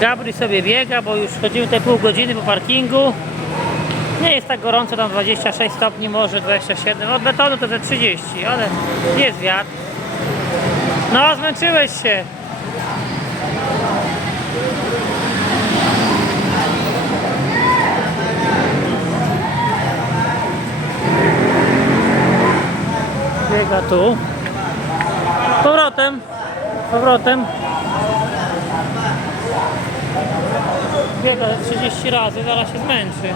powoli sobie biega, bo już chodzimy te pół godziny po parkingu. Nie jest tak gorąco, tam 26 stopni, może 27. Od betonu to ze 30, ale jest wiatr. No, zmęczyłeś się. Biega tu. Powrotem. Powrotem biega 30 razy, zaraz się zmęczy.